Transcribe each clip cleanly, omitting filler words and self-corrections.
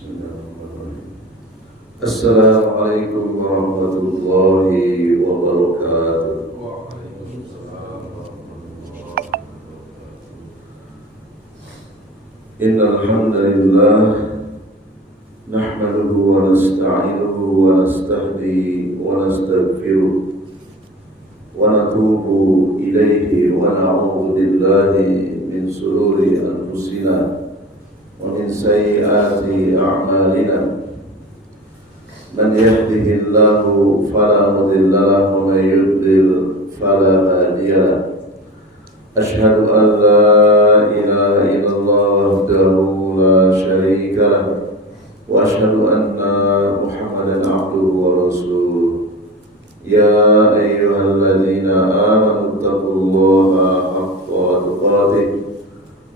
Bismillahirrahmanirrahim. Assalamualaikum warahmatullahi wabarakatuh. Waalaikumsalam warahmatullahi wabarakatuh. Innal hamdalillah nahmaduhu wa nasta'inuhu wa nastahdi wa nastaghfiruh wa natubu ilaihi wa na'udzu billahi min shururi anfusina wa min sayyiati a'malina. Man yahdihillahu fala mudilla lahu wa man yudlil fala hadiya lahu. Ashhadu an la ilaha illallah wahdahu la syarika lahu wa ashhadu anna Muhammadan abduhu wa rasuluh. Ya ayyuhalladzina amanu taqullaha haqqa tuqatih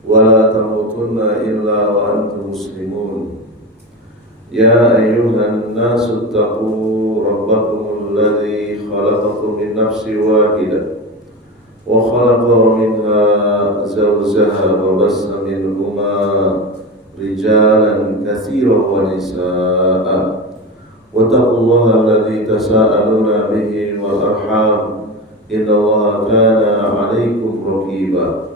wa la tamutunna illa wa antum muslimun. Ya ayyuhan nasu taqu rabbakum alladzi khalaqakum min nafsin wahidah wa khalaqa minha zawjaha wa bassa minhuma rijalan katsiran wa nisaa'a wattaqullaha alladzi tasaaluna bihi wal arham innallaha kana 'alaikum raqiba.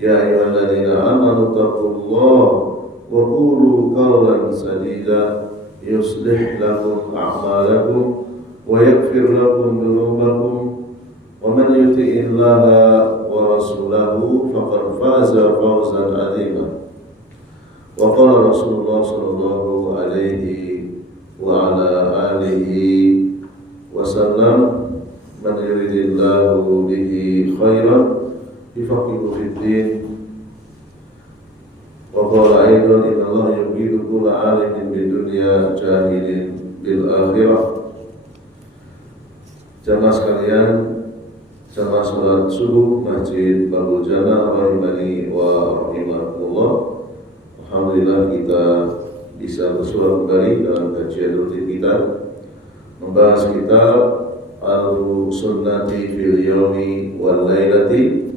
Ya ayyuhalladzina amanu taqullaha wa qulu qawlan sadida yuslih lakum a'malakum wa yaghfir lakum dhunubakum wa man yuti'illaha wa rasulahu faqad faza fawzan 'azima. Wa qala Rasulullah sallallahu alaihi wa ala alihi wa sallam, man yuridillahu bihi khairan yufaqihu fid din. Wa qala aidan innallaha yubghidu kulla 'alimin bid dunya jahilin bil akhirah. Jamaah sekalian, jamaah salat subuh Masjid Babul Jannah rahimani wa rahimakumullah. Alhamdulillah kita bisa bersuara kembali dalam kajian rutin kita membahas kitab Al-Sunnati fil Yawmi wal Lailati,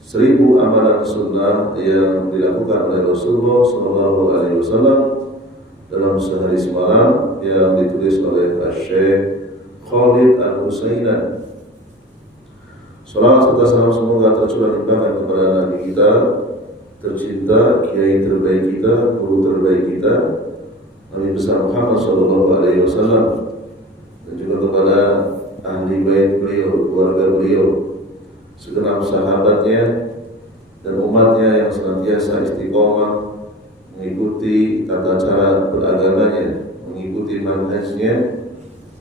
1000 amalan sunnah yang dilakukan oleh Rasulullah SAW dalam sehari semalam, yang ditulis oleh Syekh Khalid Al-Hutsainan. Salawat serta salam semoga tercurah limpahkan kepada Nabi kita tercinta, kiai terbaik kita, guru terbaik kita, Nabi besar Muhammad SAW, dan juga kepada ahli bait beliau, keluarga beliau, segenap sahabatnya dan umatnya yang senantiasa istiqomah mengikuti tata cara beragamanya, mengikuti manhajnya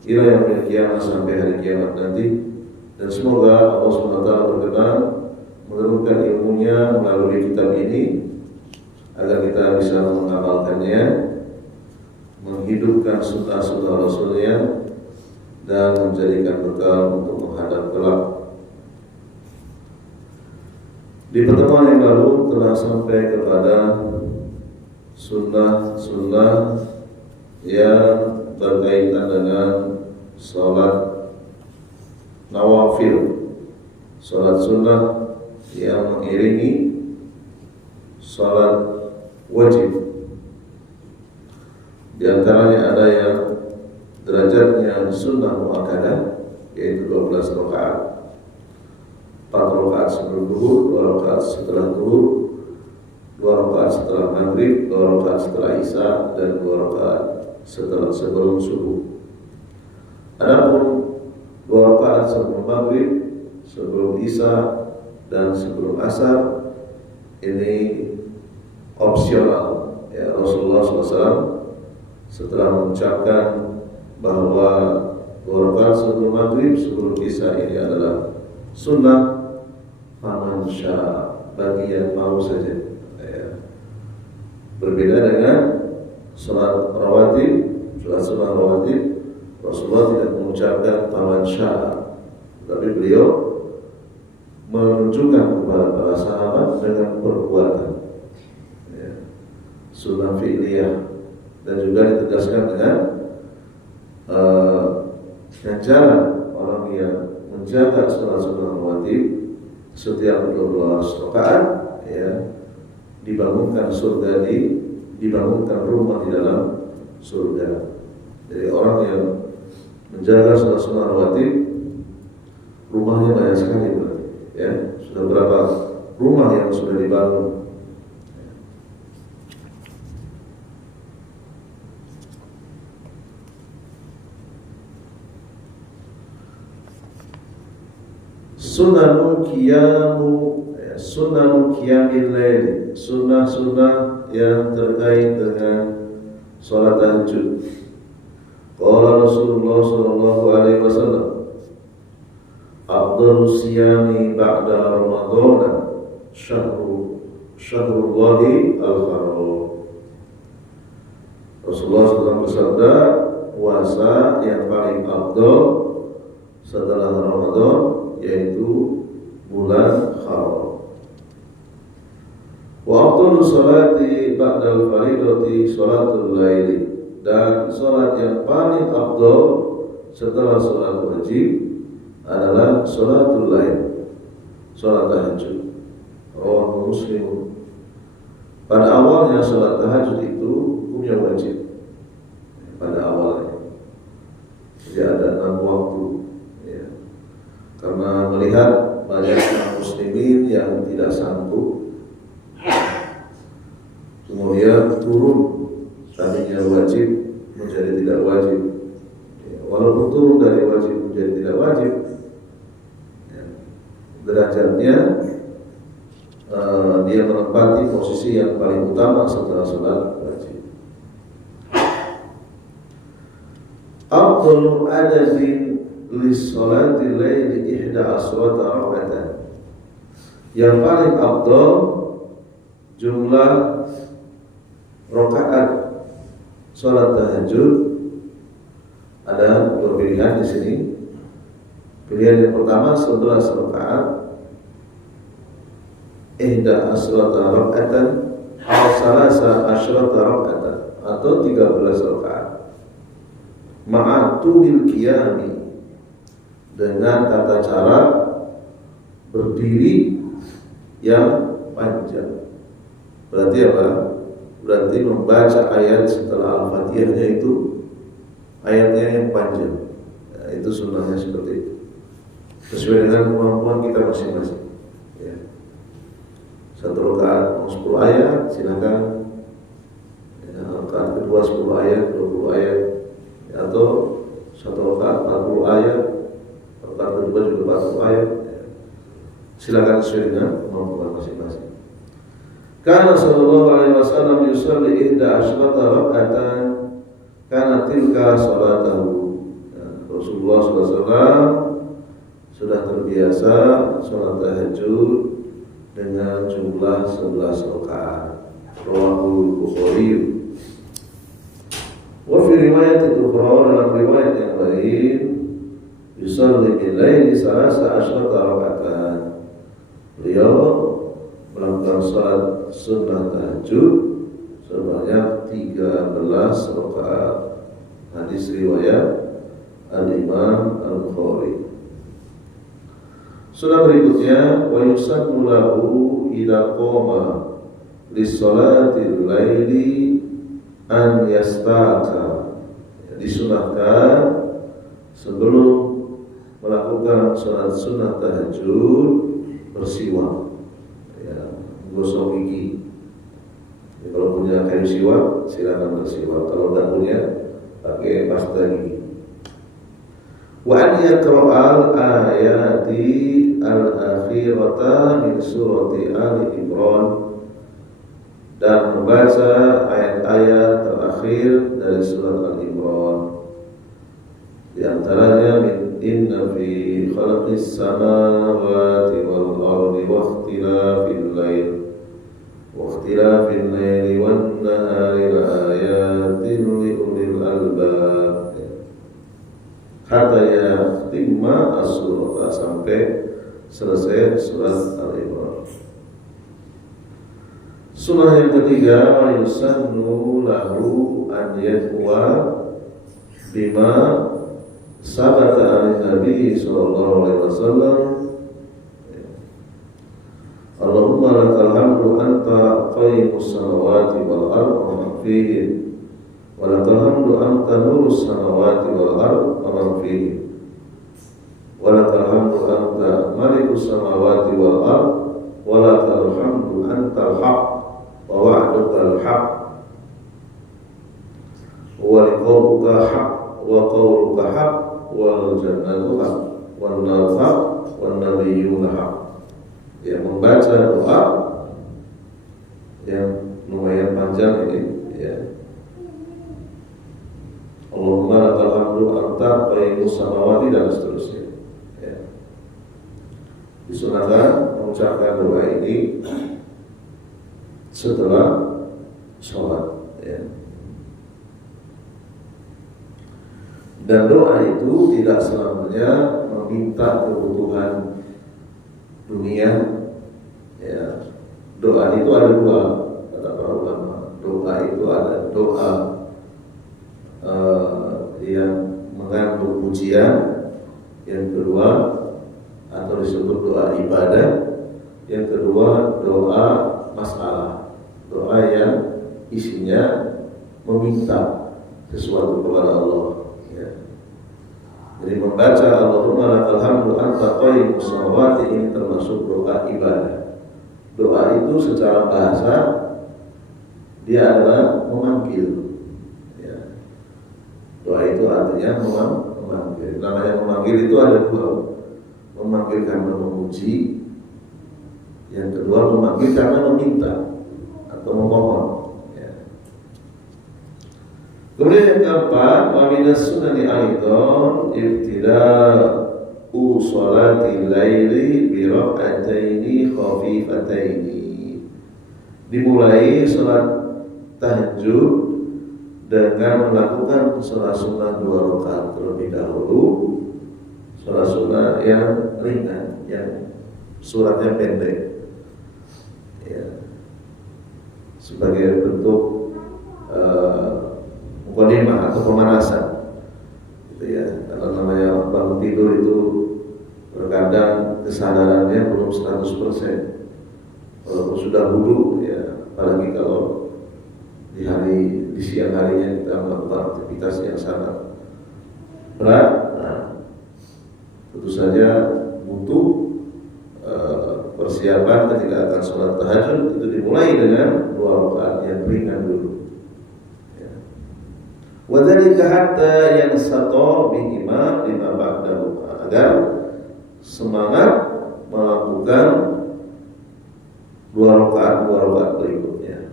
ila yaumil qiyamah, sampai hari kiamat nanti. Dan semoga Allah SWT berkenan menurunkan ilmunya melalui kitab ini agar kita bisa mengamalkannya, menghidupkan sunnah-sunnah Rasulnya, dan menjadikan bekal untuk menghadap kelak. Di pertemuan yang lalu telah sampai kepada sunnah-sunnah yang berkaitan dengan sholat nawafil, sholat sunnah yang mengiringi sholat wajib. Di antaranya ada yang derajatnya sunnah muakkadah, yaitu 12 rakaat, 4 rakaat sebelum zuhur, 2 rakaat setelah zuhur, 2 rakaat setelah maghrib, 2 rakaat setelah isya, dan 2 rakaat setelah sebelum subuh. Adapun 2 rakaat sebelum maghrib, sebelum isya, dan sebelum asar ini opsional. Ya, Rasulullah SAW setelah mengucapkan bahwa 2 rakaat sebelum maghrib, sebelum isya ini adalah sunnah, faman syaa, bagi yang mau saja. Ya. Berbeda dengan salat rawatib, salat sunnah rawatib, Rasulullah tidak mengucapkan faman syaa, tapi beliau menunjukkan kepada para sahabat dengan perbuatan, ya, sunnah fi'liyah, dan juga ditegaskan dengan ganjaran orang yang menjaga salat sunnah rawatib setiap 12 rakaat, ya, dibangunkan surga di dibangunkan rumah di dalam surga. Jadi orang yang menjaga sunnah rawatib, rumahnya banyak sekali berarti. Ya, sudah berapa rumah yang sudah dibangun? Sunanul qiyamil lail, sunnah-sunnah yang terkait dengan salat tahajud. Qala Rasulullah sallallahu alaihi wasallam, afdhalus siyami ba'da Ramadan syahrullahi al-haram. Rasulullah SAW bersabda, puasa yang paling afdal setelah Ramadan yaitu bulan haram. Wa afdhalus salati ba'dal fardhati salatul laili, dan salat yang paling afdal setelah salat wajib adalah salatul lail, salat tahajud. Rawahu Muslim. Pada awalnya salat tahajud itu hukumnya wajib. Pada awalnya, jadi ada 6 waktu. Ya. Karena melihat banyak muslimin yang tidak sanggup, kemudian turun, tadinya wajib menjadi tidak wajib. Ya. Walaupun turun dari wajib menjadi tidak wajib, ya, derajatnya dia menempati posisi yang paling utama setelah salat wajib. Afdhalu adadin lis salatil laili 11 raka'atan. Yang paling afdal jumlah rakaat salat tahajud ada 2 pilihan di sini. Pilihan yang pertama 11 rakaat, 11 raka'atan, atau 13 raka'atan, atau 13 rakaat. Ma'atul qiyami, dengan tata cara berdiri yang panjang. Berarti apa? Berarti membaca ayat setelah Al-Fatihahnya itu ayatnya yang panjang. Ya, itu sunnahnya seperti itu. Sesuai dengan kemampuan kita masing-masing. Ya. 1 rakaat 10 ayat, silakan. Ya, rakaat kedua 10 ayat, 20 ayat. Ya, atau 1 rakaat 40 ayat, rakaat kedua juga 40 ayat. Ya. Silakan sesuai dengan kemampuan masing-masing. Karena sallallahu alaihi wasallam yusalli 11 raka'atan, karena tilka salatahu. Ya, Rasulullah SAW sudah terbiasa salat tahajud dengan jumlah 11 rakaat. Rawahu Bukhari. Wa fi riwayat ukhra, dalam riwayat yang lain, yusalli bil laili 13 rakaatan. Beliau melakukan salat sunnah tahajud sebanyak 13 rakaat. Hadis riwayat Al-Imam Al-Bukhari. Surah berikutnya, wa yusannu lahu idza qama lis-salatil laili an yastaka. Disunahkan sebelum melakukan salat sunnah tahajud bersiwak, ya, gosok gigi. Ya, kalau punya kayu siwak silakan bersiwak, kalau tidak punya pakai pasta gigi. Wa an yaqra'al ayati al-akhirata min surati Ali Imran, dan membaca ayat-ayat terakhir dari surat Al-Imran. Di antaranya min inna fi khalaqis samawati wal ardi wa ikhtilafil laili wan nahari la ayatin li ulil albab. Hatta yakhtima as-surah, sampai selesai surat Al-Imran. Sunnah yang ketiga, wa yusannu lahu an yad'uwa bima sabata an Nabi sallallahu alaihi wasallam. Allahumma lakal hamdu anta qayyimus samawati wal ardh fihi wa lakal hamdu anta nurus samawati wal ardh wa man fihi wa lakal hamdu anta malikus samawati wal ardh wa lakal hamdu antal haq wa wa'dukal haq wa liqa'uka haq wa qawluka haq wal jannatu haq wan naru haq wan nabiyyuna haq. Ya, membaca doa yang lumayan panjang ini, ya. Allahumma lakal hamdu anta qayyumus samawati dan seterusnya. Ya. Disunahkan mengucapkan doa ini setelah sholat, ya. Dan doa itu tidak selamanya meminta kebutuhan dunia, ya. Doa itu ada dua, kata para ulama. Doa itu ada doa yang mengandung pujian, yang kedua atau disebut doa ibadah, yang kedua doa masalah, doa yang isinya meminta sesuatu kepada Allah. Jadi membaca Allahumma lakal hamdu anta qayyumus samawati ini termasuk doa ibadah. Doa itu secara bahasa dia adalah memanggil. Ya. Doa itu artinya memanggil. Namanya memanggil itu ada dua. Memanggil karena memuji, yang kedua memanggil karena meminta atau memohon. Kemudian yang keempat, wa minas sunani aidan ibtida'u sholati laili bi rak'ataini khafifataini. Dimulai salat tahajud dengan melakukan salat sunah 2 rakaat terlebih dahulu. Salat sunah yang ringan, yang suratnya pendek. Ya. Sebagai bentuk mukadimah atau pemanasan, gitu ya. Karena namanya bangun tidur itu terkadang kesadarannya belum 100%. Walaupun sudah wudu, ya, apalagi kalau di siang harinya kita melakukan aktivitas yang sangat berat, nah, tentu saja butuh persiapan ketika akan sholat tahajud. Itu dimulai dengan 2 rakaat yang ringan dulu. Wadzalika hatta yansata bihima lima ba'dahu, agar semangat melakukan 2 rakaat berikutnya.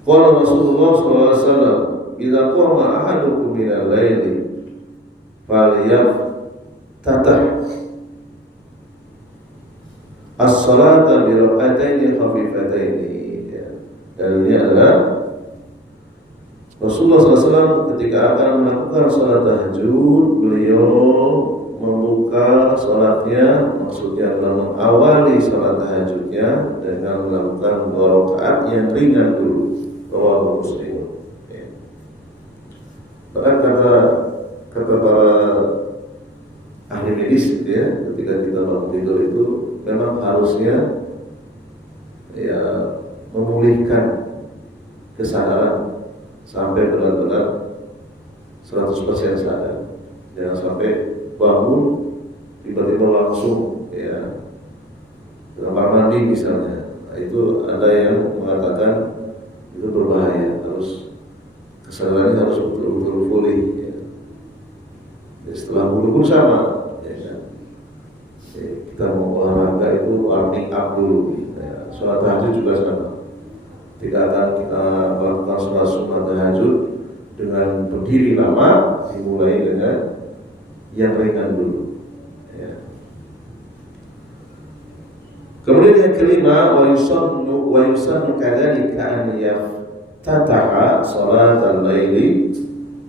Qala Rasulullah sallallahu alaihi wasallam, "Idza qama ahadukum minal laili falyaftatah as-salata bi rak'ataini khafifataini." Dalilnya adalah Rasulullah SAW ketika akan melakukan salat tahajud, beliau membuka salatnya, maksudnya adalah mengawali salat tahajudnya dengan melakukan 2 rakaat yang ringan dulu. Rawahu Muslim. Bahkan kata para ahli medis, ya, ketika kita bangun tidur itu memang harusnya, ya, memulihkan kesadaran sampai benar-benar 100% sadar. Jangan sampai bangun tiba-tiba langsung, ya, kamar mandi misalnya. Nah, itu ada yang mengatakan itu berbahaya. Kesadarannya harus betul-betul pulih, ya. Jadi setelah wudu pun sama, ya, kan? Kita mau olahraga itu warming up dulu, ya. Sholat tahajud juga sama. Tidak akan kita melakukan sholat sunat tahajud dengan berdiri lama, dimulai dengan yang ringan dulu, ya. Kemudian yang kelima, wa yusannu kadzalika an yaftataha salat al-laili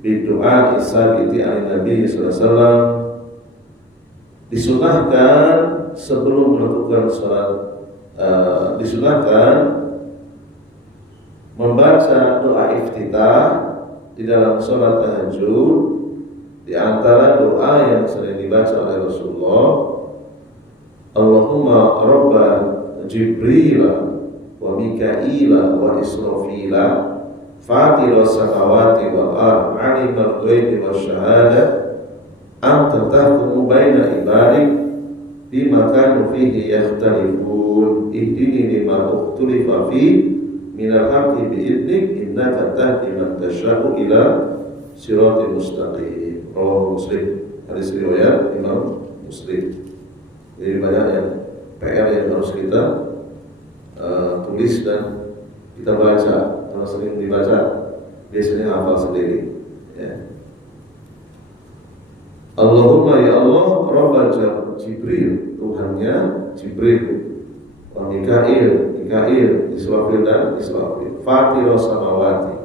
bidu'a isabiti an Nabi sallallahu alaihi wasallam. Disunahkan sebelum melakukan salat, disunahkan membaca doa iftitah di dalam sholat tahajud. Di antara doa yang sering dibaca oleh Rasulullah, Allahumma Rabba Jibril wa Mika'ila wa Israfila fatiras samawati wal ardh alimal ghaibi wasyahadah anta tahkumu baina ibadik bima kanu fihi yakhtalifun ihdini lima ukhtulifa fi minal haqqi bi'idnik innaka tahdi man tasya'u ila siratal mustaqim. Rawahu Muslim. Hadis riwayat Imam Muslim. Jadi banyak yang PR yang harus kita tulis dan kita baca. Kalau sering dibaca biasanya hafal sendiri ya. Allahumma ya Allah Rabbal Jibril, Tuhannya Jibril, wa Mika'il, Israfil dan Israfil, Fatiros samawati,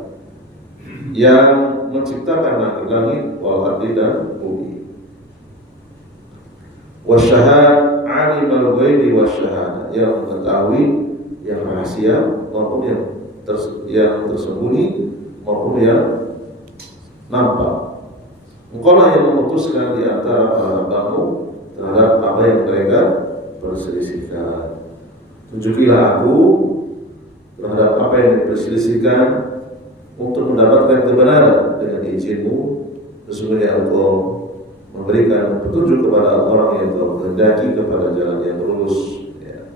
yang menciptakan langit wal ardi dan bumi, wasyahad alimal ghaibi wasyahadah, yang mengetahui yang rahasia maupun yang tersembunyi maupun yang nampak. Engkaulah yang memutuskan di antara para hambamu terhadap apa yang mereka perselisihkan. Tunjukilah aku terhadap apa yang diperselisihkan untuk mendapatkan kebenaran dengan izin-Mu. Sesungguhnya Engkau memberikan petunjuk kepada orang yang Engkau kehendaki kepada jalan yang lurus. Ya.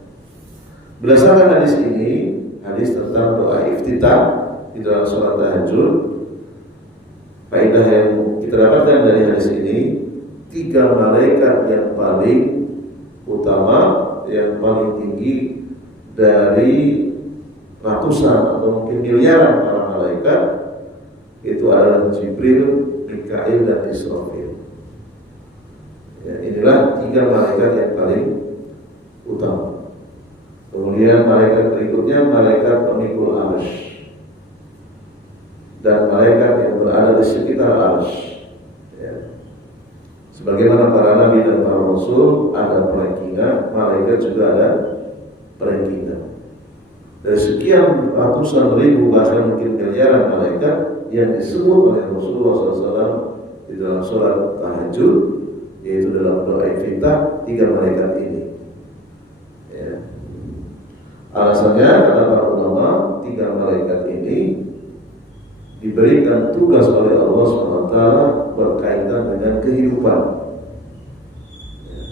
Berdasarkan hadis ini, hadis tentang doa iftitah di dalam sholat tahajud, faedah yang kita dapatkan dari hadis ini, 3 malaikat yang paling utama, yang paling tinggi dari ratusan atau mungkin miliaran para malaikat, itu adalah Jibril, Mika'il dan Israfil. Ya, inilah 3 malaikat yang paling utama. Kemudian malaikat berikutnya malaikat pemikul arsy dan malaikat yang berada di sekitar arsy. Ya. Sebagaimana para nabi dan para rasul ada perankingan, malaikat juga ada perankingan. Dari sekian ratusan ribu bahkan mungkin miliaran malaikat yang disebut oleh Rasulullah SAW di dalam sholat tahajud, yaitu dalam doa iftitah, 3 malaikat ini. Ya. Alasannya karena para ulama, 3 malaikat ini diberikan tugas oleh Allah SWT berkaitan dengan kehidupan. Ya.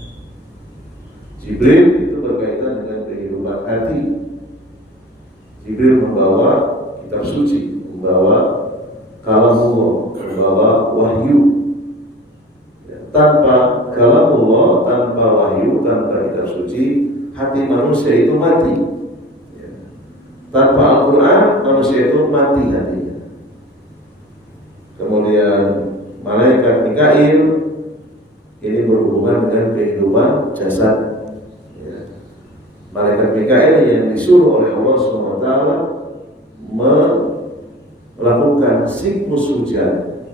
Jibril itu berkaitan dengan kehidupan hati. Jibril membawa kitab suci, membawa kalamullah, membawa wahyu. Ya. Tanpa kalamullah, tanpa wahyu, tanpa kitab suci, hati manusia itu mati. Ya. Tanpa Al-Quran, manusia itu mati hatinya. Kemudian malaikat Mika'il ini berhubungan dengan kehidupan jasad. Ya. Malaikat Mika'il yang disuruh oleh Allah SWT melakukan siklus hujan.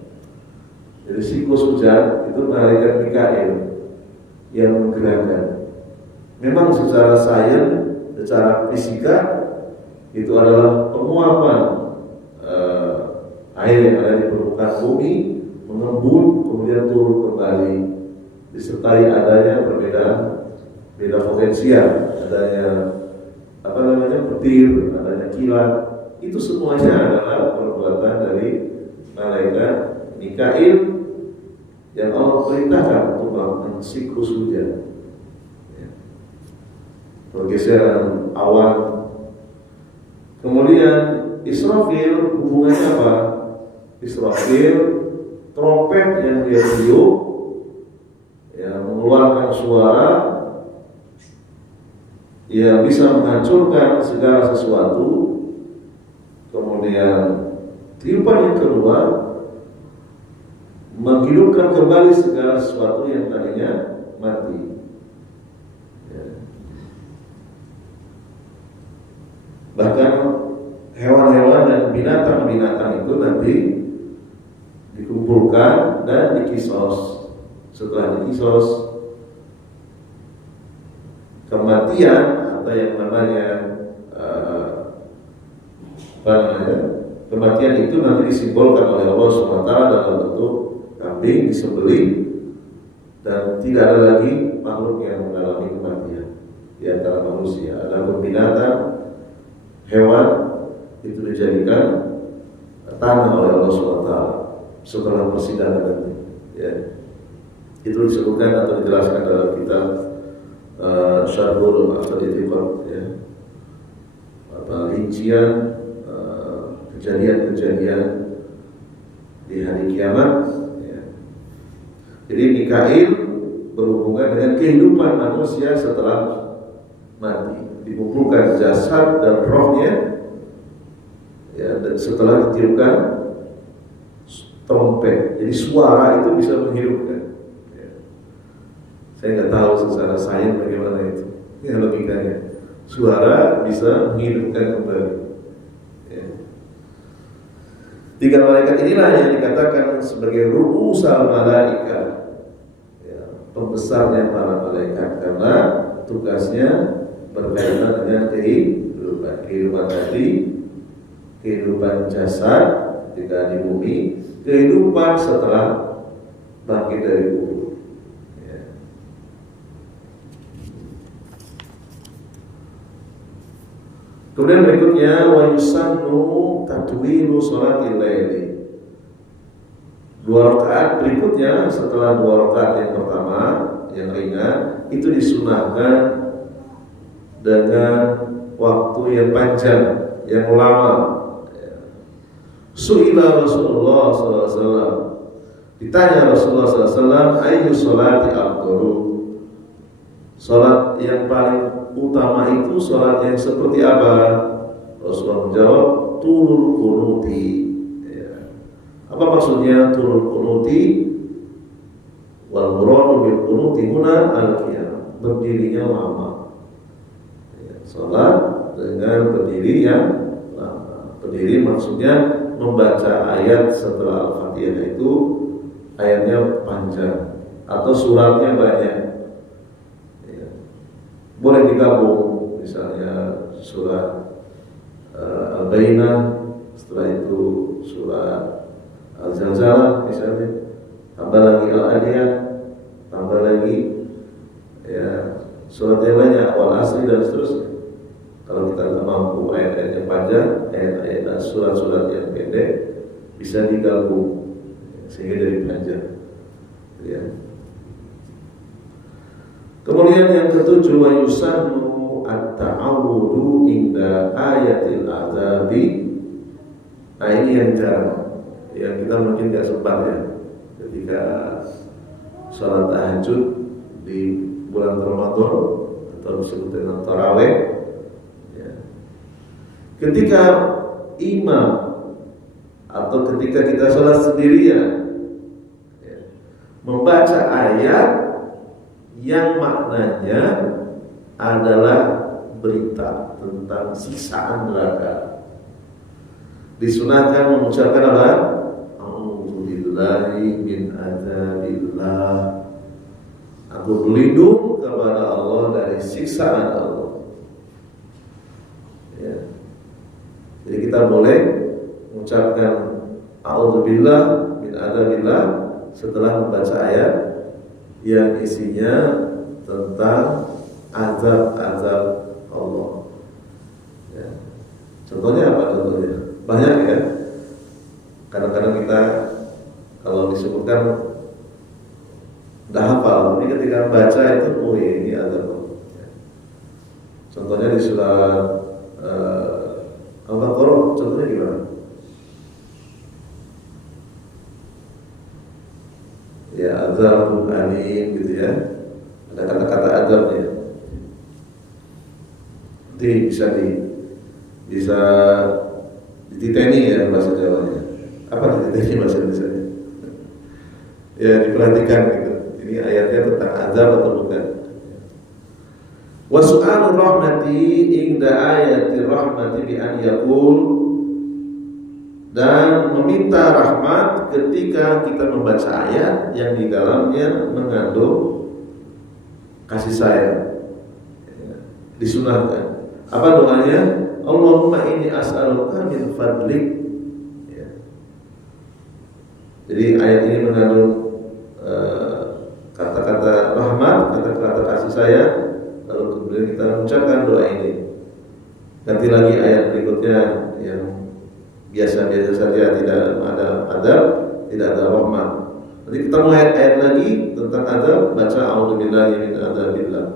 Jadi siklus hujan itu malaikat Mika'il yang menggerakkan. Memang secara sains, secara fisika itu adalah penguapan air yang ada di permukaan bumi mengembun kemudian turun kembali, disertai adanya beda potensial, adanya petir, adanya kilat. Itu semuanya adalah perbuatan dari malaikat Mika'il yang Allah perintahkan untuk melakukan siklus hujan. Pergeseran awan. Kemudian Israfil hubungannya apa? Israfil trompet yang dia tiup, yang mengeluarkan suara yang bisa menghancurkan segala sesuatu. Kemudian tiupan yang kedua menghidupkan kembali segala sesuatu yang tadinya mati. Bahkan hewan-hewan dan binatang-binatang itu nanti dikumpulkan dan dikisos. Setelah dikisos, kematian atau yang namanya kematian itu nanti disimbolkan oleh Allah SWT dalam bentuk kambing disembelih, dan tidak ada lagi makhluk yang mengalami kematian di antara manusia. Adapun binatang hewan itu dijadikan tanah oleh Allah SWT setelah persidangan nanti. Ya. Itu disebutkan atau dijelaskan dalam kitab Syarhul Aqditiqat, ya. Rincian kejadian-kejadian di hari kiamat, ya. Jadi Mikail berhubungan dengan kehidupan manusia setelah mati, dikumpulkan jasad dan rohnya, ya, dan setelah ditiupkan trompet, jadi suara itu bisa menghidupkan. Ya. Saya nggak tahu secara sains bagaimana itu, ya, logikanya. Suara bisa menghidupkan kembali. Ya. 3 malaikat inilah yang dikatakan sebagai ru'usal malaikat, ya, pembesarnya para malaikat, karena tugasnya berkaitan dengan kehidupan tadi, kehidupan jasad ketika di bumi, kehidupan setelah bangkit dari kubur. Ya. Kemudian berikutnya wa yusannu tatwilu sholatil laili. 2 rakaat berikutnya setelah 2 rakaat yang pertama yang ringan itu disunahkan dengan waktu yang panjang, yang lama. Su'ila Rasulullah SAW, ditanya Rasulullah SAW, ayyu sholati afdalu, sholat yang paling utama itu sholat yang seperti apa? Rasulullah menjawab, tulul kunuti. Ya. Apa maksudnya tulul kunuti? Wal muradu bil kunuti huna al-qiyam, berdirinya lama. Sholat dengan berdiri yang lama. Berdiri maksudnya membaca ayat setelah Al-Fatihah itu ayatnya panjang atau suratnya banyak. Ya. Boleh digabung, misalnya surat Al-Bainah, setelah itu surat Al-Zalzalah misalnya, tambah lagi Al-Adiyah, tambah lagi, ya, surat yang banyak, Wal-Asri dan seterusnya. Kalau kita tidak mampu ayat-ayat yang panjang, ayat-ayat dan surat-surat yang pendek bisa digabung sehingga jadi panjang. Ya. Kemudian yang ketujuh, wa yusannu at-ta'awudu inda ayatil azabi. Nah, ini yang jarang, yang kita mungkin nggak sempat, ya, ketika sholat tahajud di bulan Ramadan atau disebut dengan tarawih. Ketika imam atau ketika kita sholat sendirian, ya, membaca ayat yang maknanya adalah berita tentang siksaan neraka, disunahkan mengucapkan apa? A'udzubillahi min adzabillah. Aku berlindung kepada Allah dari siksaan Allah. Ya. Jadi kita boleh mengucapkan a'udzubillah min adzabillah setelah membaca ayat yang isinya tentang azab-azab Allah. Ya. Contohnya apa? Contohnya banyak, ya. Kadang-kadang kita kalau disebutkan udah hafal, tapi ketika baca itu, oh ini azab Allah. Ya. Contohnya di surat Al-Baqarah, contohnya gimana? Ya, azabun alim, gitu ya. Ada kata-kata azabnya. Nanti bisa dititeni, ya, bahasa Jawanya. Apa dititeni bahasa Indonesianya? Ya, diperhatikan gitu. Ini ayatnya tentang azab atau bukan? Wa su'alur rahmati inda ayati rahmati bi an yaqul, dan meminta rahmat ketika kita membaca ayat yang di dalamnya mengandung kasih sayang. Ya, disunahkan. Apa doanya? Allahumma inni as'aluka min fadlik. Ya. Jadi ayat ini mengandung kata-kata rahmat, kata-kata kasih sayang. Lalu kemudian kita mengucapkan doa ini. Ganti lagi ayat berikutnya yang biasa-biasa saja, tidak ada adab, tidak ada rahmat. Nanti ketemu ayat-ayat lagi tentang adab, baca a'udzubillahi min adzabillah.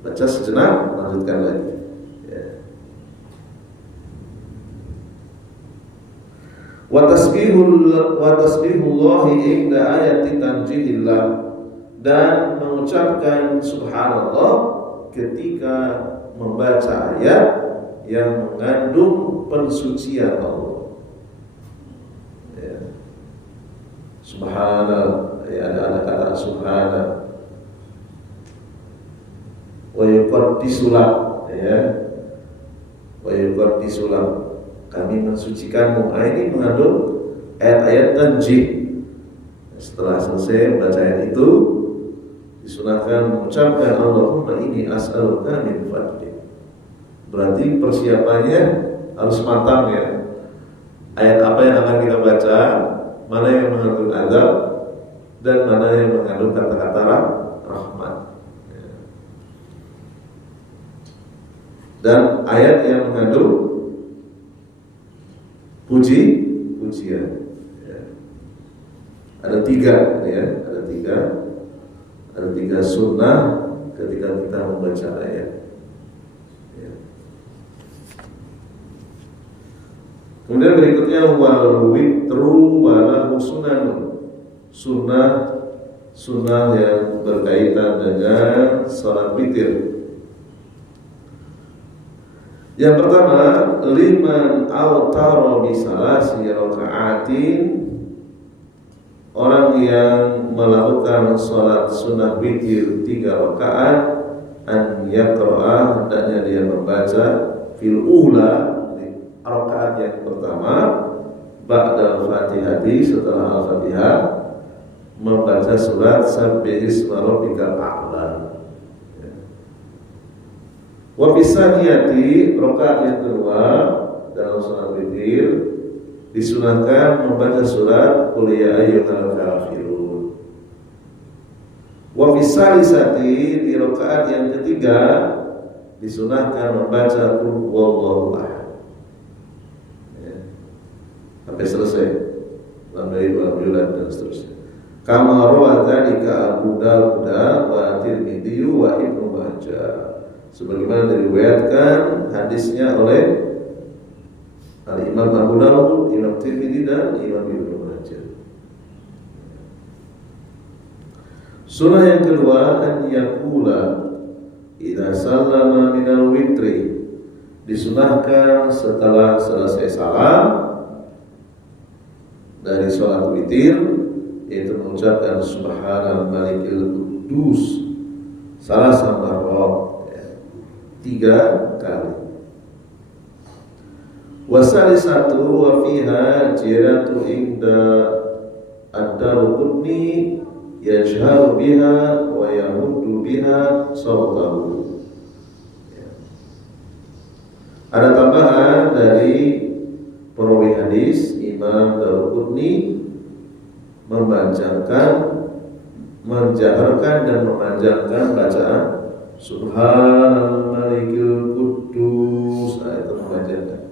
Baca sejenak, lanjutkan lagi. Ya. Wa tasbihullahi inda ayati tanjihillah, dan mengucapkan subhanallah ketika membaca ayat yang mengandung pensucian Allah. Ya. Subhanallah, ya, ada kata subhanallah. Wa yuqaddisulah, ya. Wa yuqaddisulah, kami mensucikanmu. Ini mengandung ayat-ayat tanjih. Setelah selesai baca ayat itu, disunahkan mengucapkan Allahumma inni as'aluka min fadlik. Berarti persiapannya harus matang, ya. Ayat apa yang akan kita baca, mana yang mengandung azab dan mana yang mengandung kata-kata rahmat. Ya. Dan ayat yang mengandung pujian. Ya. Ada tiga, ya. Ada tiga sunnah ketika kita membaca ayat. Ya. Kemudian berikutnya wal witru walahu sunnah yang berkaitan dengan salat witir. Yang pertama, liman autara bi salasi raka'atin, orang yang melakukan salat sunnah witir 3 rakaat, an yaqra'a, hendaknya dia membaca fil ula, rakaat yang pertama, ba'da al-Fatihah, setelah al-Fatihah, membaca surat Sabbihisma rabbikal a'la. Wa bisaniyati, rakaat yang kedua dalam salat witir disunahkan membaca surat Qul ya ayyuhal kafirun. Wa bisalisati, di rakaat yang ketiga disunahkan membaca Qul huwallahu ahad. Ya. Sampai selesai. Alhamdulillah dan seterusnya. Kama rawa dzalika Abu Dawud wa Tirmidzi wa Ibnu Majah. Sebagaimana diriwayatkan hadisnya oleh Al-Imam Abu Dawud, Imam Tirmidzi dan Imam Ibnu Majah. Sunnah yang kedua, an yaqula idza sallama minal witri, disunahkan setelah selesai salam dari sholat witir, yaitu mengucapkan subhanal malikil quddus salasa marrat, 3 kali. Wasalisatu wa fiha jiratu inda ad-Darqutni yajharu biha wa yamuddu biha sawtahu. Ada tambahan dari perawi hadis Imam Darqutni, menjaharkan dan memanjangkan bacaan Subhanal Malikil Quddus, itu memanjangkan,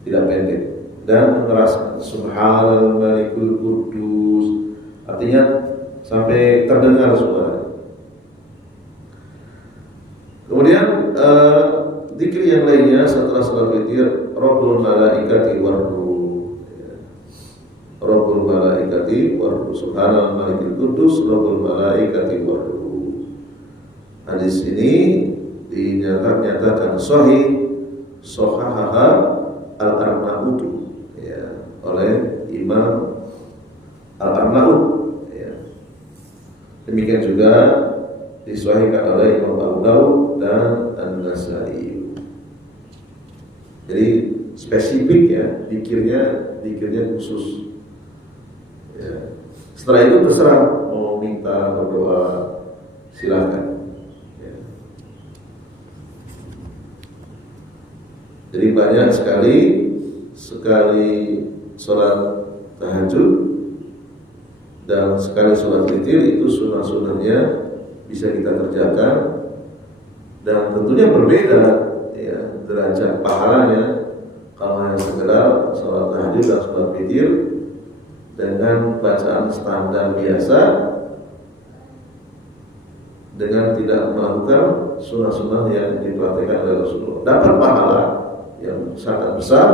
tidak pendek, dan mengeraskan Subhanal Malikul Quddus, artinya sampai terdengar suara. Kemudian zikir yang lainnya setelah salat witir, Rabbul Malaikati Warruh, Rabbul Malaikati Warruh, Subhanal Malikul Quddus, Rabbul Malaikati Warruh. Hadis ini dinyatakan sahih, sahahaha Al-Arnaud, ya, oleh Imam Al-Arnaud, ya. Demikian juga disahihkan oleh Imam Abu Dawud dan An-Nasai. Jadi spesifik, ya, dikirnya khusus. Ya. Setelah itu terserah mau minta berdoa, silakan. Jadi banyak sekali sholat tahajud dan sekali sholat witir, itu sunnah-sunnahnya bisa kita kerjakan, dan tentunya berbeda ya derajat pahalanya kalau hanya sekedar sholat tahajud dan sholat witir dengan bacaan standar biasa, dengan tidak melakukan sunnah-sunnah yang dipraktikkan oleh Rasulullah. Dapat pahala yang sangat besar,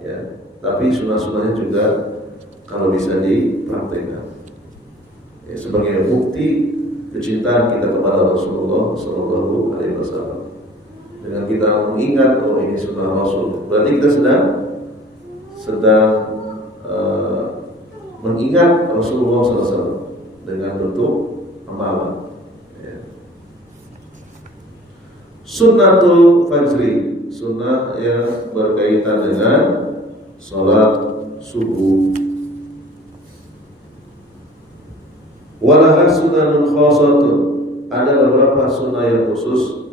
ya. Tapi sunnah-sunnahnya juga kalau bisa dipraktikkan, ya, sebagai bukti kecintaan kita kepada Rasulullah Sallallahu Alaihi Wasallam. Dengan kita mengingat, oh ini sunnah Rasul, berarti kita sedang mengingat Rasulullah SAW dengan bentuk amalan. Ya. Sunnatul fajri, sunnah yang berkaitan dengan sholat subuh. Walaha sunanun khasatun, ada beberapa sunnah yang khusus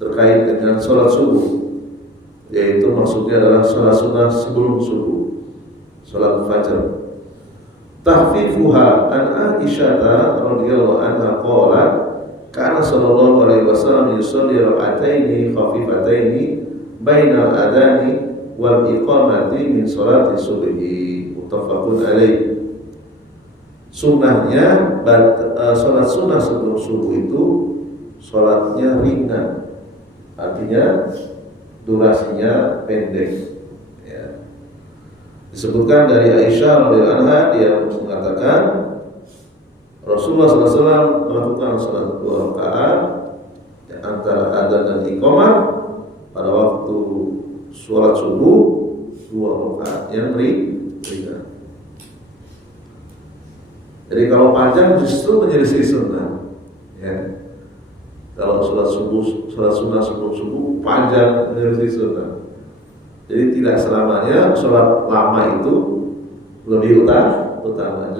terkait dengan sholat subuh, yaitu maksudnya adalah sholat sunnah sebelum subuh, sholat fajar. Tahfifuha an Aisyah radhiyallahu anha qalat kana sallallahu alaihi wasallam yusalli rak'ataini khafifataini bainal adani wal iqamati min sholati subhi, muttafaqun alaih. Sunnahnya sholat sunnah sebelum subuh itu sholatnya ringan, artinya durasinya pendek. Disebutkan dari Aisyah radhiyallahu anha, dia mengatakan Rasulullah SAW melakukan salat 2 rakaat antara adzan dan iqamah pada waktu sholat subuh, 2 rakaat yang ringan. Jadi kalau panjang justru menjadi sunnah, ya. Kalau sholat sunnah sebelum subuh panjang menjadi sunnah. Jadi tidak selamanya sholat lama itu lebih utama.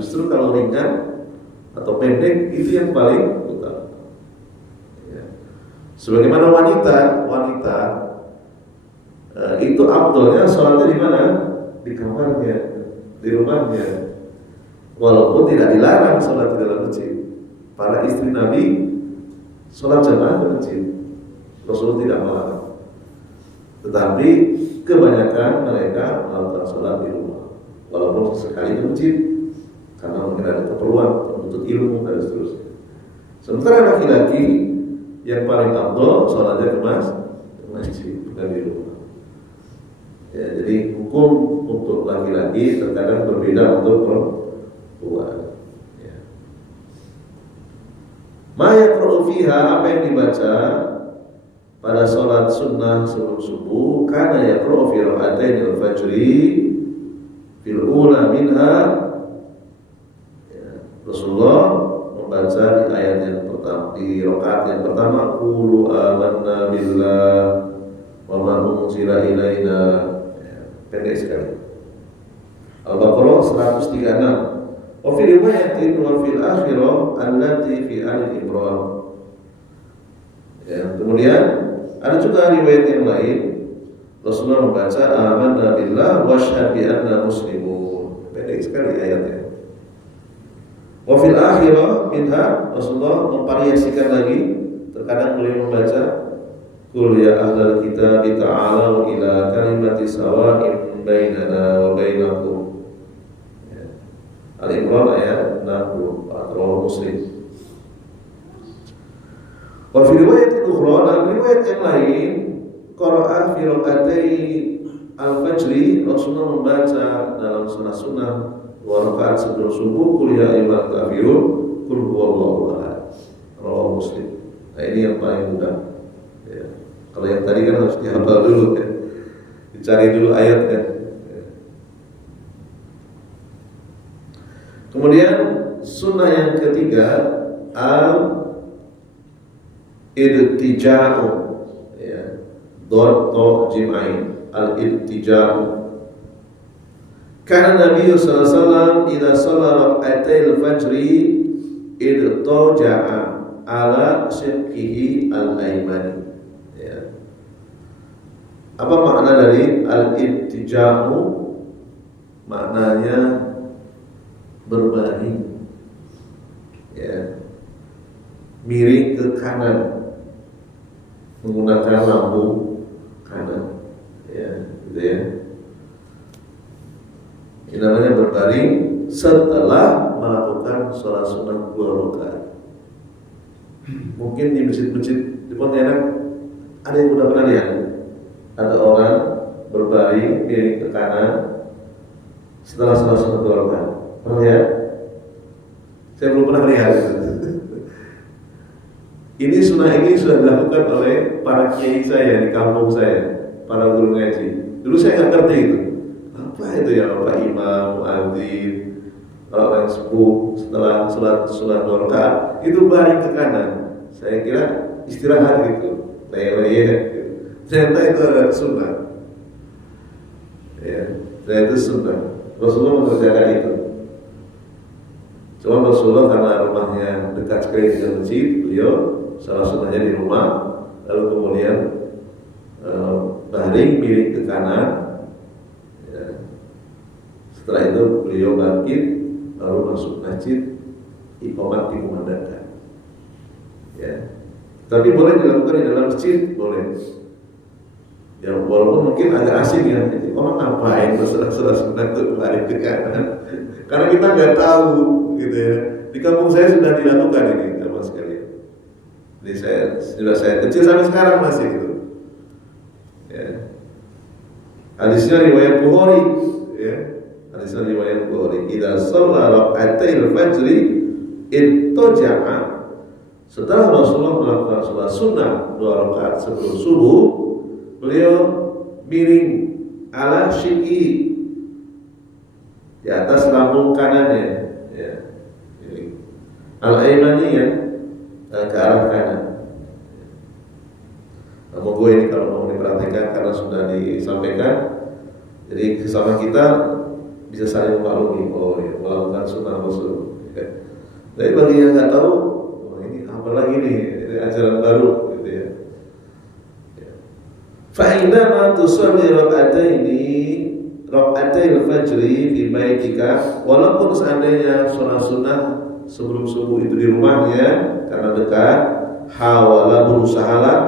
Justru kalau ringan atau pendek itu yang paling utama. Ya. Sebagaimana wanita itu afdalnya sholatnya di mana? Di kamarnya, di rumahnya. Walaupun tidak dilarang sholat di dalam masjid. Para istri Nabi sholat jamaah di masjid, Rasulullah tidak melarang. Tetapi kebanyakan mereka melakukan sholat di rumah, walaupun sekali di masjid, karena mungkin ada keperluan untuk ilmu dan seterusnya. Sementara laki-laki yang paling afdal sholatnya ke masjid, bukan di rumah. Ya, jadi hukum untuk laki-laki terkadang berbeda untuk perempuan. Ya. Ma yaqra'u fiha, apa yang dibaca pada sholat sunnah sebelum subuh, karena yaqra'u fi rak'atainil fajri fil ula minha, ya, Rasulullah membaca di ayat yang pertama, di rakaat yang pertama, qulu amanna billah wa ma unzila ilaina, ya, pendek sekali. Al-Baqarah 136. Wa fi riwayatin wa fil akhirah allati fi al-Imran. Ya, kemudian ada juga riwayat yang lain, Rasulullah membaca amanna billah wa syahadu bi anna muslimun. Pendek sekali ayatnya. Wa fil akhirah minha, Rasulullah memvariasikan lagi, terkadang beliau membaca qul ya ahlal kitab ta'alu ila kalimati sawa'in bainana wa bainakum. Ya. Al-Imran ayat 64, rawahu Muslim. Wa fi riwayatin ukhra, dalam riwayat yang lain, qara'a fi rak'atai al-fajri, Rasulullah membaca dalam sunnah-sunnah 2 rakaat sebelum subuh, qul ya ayyuhal kafirun, qul huwallahu ahad, rawahu Muslim. Nah, ini yang paling mudah. Ya. Kalau yang tadi kan harus dihafal dulu, ya. Dicari dulu ayatnya. Ya. Kemudian sunnah yang ketiga, al-irtija'u, ya, dot jim'ain, al-irtija'u. Karena Nabi sallallahu alaihi wasallam idza shalla rak'atai al-fajri irtaja'a ala shiqqihi al-ayman. Ya. Apa makna dari al-irtija'u? Maknanya berbaring, ya, miring ke kanan. menggunakan lampu kanan, ya, gitu ya. Ini namanya berbaring setelah melakukan sholat sunnah 2 rakaat. Mungkin di masjid-masjid di Pontianak ada yang udah pernah lihat, ada orang berbaring miring ke kanan setelah sholat sunnah 2 rakaat. Pernah lihat? Saya belum pernah lihat. Ini sunnah ini sudah dilakukan oleh para kiai saya di kampung saya, para guru ngaji. Dulu saya nggak ngerti itu. Apa itu ya Pak Imam, muadzin, orang sepuh setelah sholat 2 rakaat itu baring ke kanan. Saya kira istirahat gitu, leye-leye. Ternyata itu adalah sunnah. Ya, ternyata itu sunnah. Rasulullah mengerjakan itu. Cuma Rasulullah karena rumahnya dekat sekali dengan masjid, beliau salah sunnahnya di rumah, lalu kemudian baring miring ke kanan. Ya. Setelah itu beliau bangkit, lalu masuk masjid, iqamat dikumandangkan. Ya. Tapi boleh dilakukan di dalam masjid, boleh. Ya, walaupun mungkin agak asing ya, jadi orang ngapain berserah-serah sunnah itu baring ke kanan? Karena kita nggak tahu, gitu ya. Di kampung saya sudah dilakukan ini, sama sekali. Jadi saya kecil sampai sekarang masih gitu. Ya. Hadisnya riwayat Bukhari, ya. Hadisnya riwayat Bukhari. Idza shalla rak'atain fajri ittaja'a. Setelah Rasulullah melakukan sholat sunnah 2 rakaat sebelum subuh, beliau miring ala syi'i, di atas lambung kanannya, ya. Al-aimani ya, ke arah kanan. Namun gue ini kalau mau diperhatikan karena sudah disampaikan, jadi sesama kita bisa saling memaklumi. Oh ya, melakukan sunnah Rasul. Ya. Tapi bagi yang nggak tahu, oh ini apa lagi nih? Ini ajaran baru, gitu ya. Fa'indama tusalli rak'atai fajri fi baitika, walaupun seandainya sholat sunnah sebelum subuh itu di rumahnya karena dekat, hawala berusahalah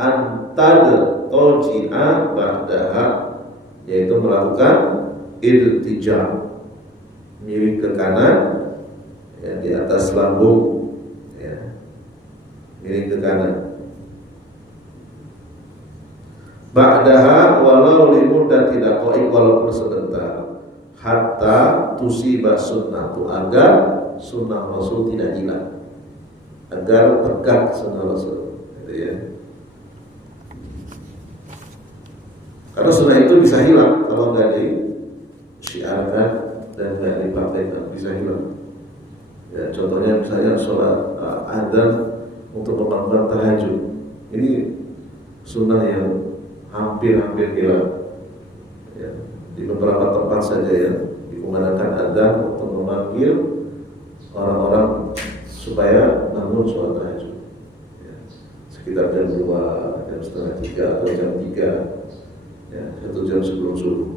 antad toji'a ba'daha, yaitu melakukan iltijam, miring ke kanan, ya, di atas lambung, ya, miring ke kanan. Ba'daha walau limuddati daqaiq, walaupun sebentar, hatta tusibah sunnatu, agar sunnah Rasul tidak hilang, agar tegak sunnah Rasul, gitu ya. Karena sunnah itu bisa hilang kalau nggak disyiarkan dan nggak dipraktekkan, bisa hilang. Ya, contohnya misalnya sholat adzan untuk membangun tahajud, ini sunnah yang hampir hilang. Ya, di beberapa tempat saja ya dikumandangkan adzan untuk memanggil orang-orang supaya bangun sholat tahajud. Ya, sekitar jam 2, jam setengah 3 atau jam 3, ya, 1 jam sebelum subuh.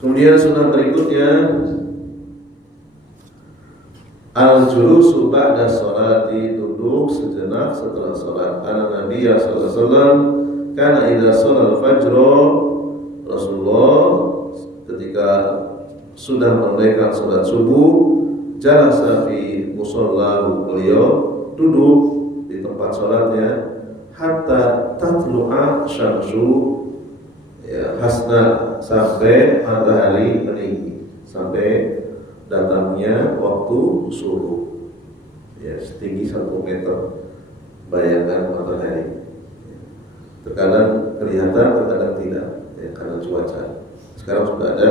Kemudian sunnah berikutnya al-julusu ba'da sholati, duduk sejenak setelah sholat. Karena Nabi sallallahu alaihi wasallam kana idza sholal fajr, Rasulullah ketika sudah menunaikan sholat subuh, jalasa fi musallahu, beliau duduk di tempat sholatnya, hatta tatlu'a syamsu, ya, hasna, sampai matahari meninggi, sampai datangnya waktu subuh, ya, setinggi 1 meter bayangan matahari. Terkadang kelihatan, terkadang tidak, ya, karena cuaca. Sekarang sudah ada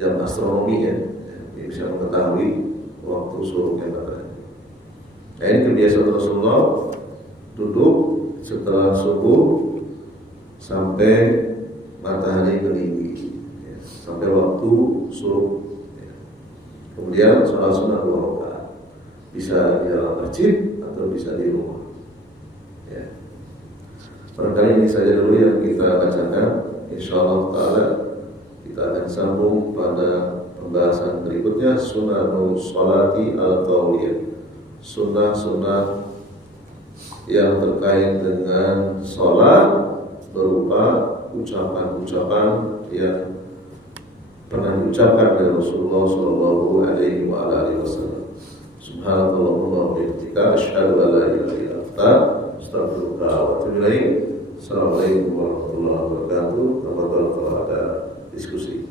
jam astronomi, ya, yang bisa mengetahui waktu subuhnya matahari. Nah, ini kebiasaan Rasulullah, duduk setelah subuh sampai matahari meninggi, ya, sampai waktu subuh. Kemudian sholat sunnah 2 rakaat, bisa di dalam masjid atau bisa di rumah. Ya. Barangkali ini saja dulu yang kita bacakan. Insyaallah taala kita akan sambung pada pembahasan berikutnya, sunanul sholati al-qauliyah. sunnah-sunnah yang terkait dengan sholat berupa ucapan-ucapan yang pernah diucapkan oleh Rasulullah Shallallahu Alaihi Wasallam. Subhanallahumma wa bihamdika asyhadu an la ilaha illa anta astaghfiruka wa atubu ilaik. Assalamualaikum warahmatullahi wabarakatuh. Kalau ada diskusi.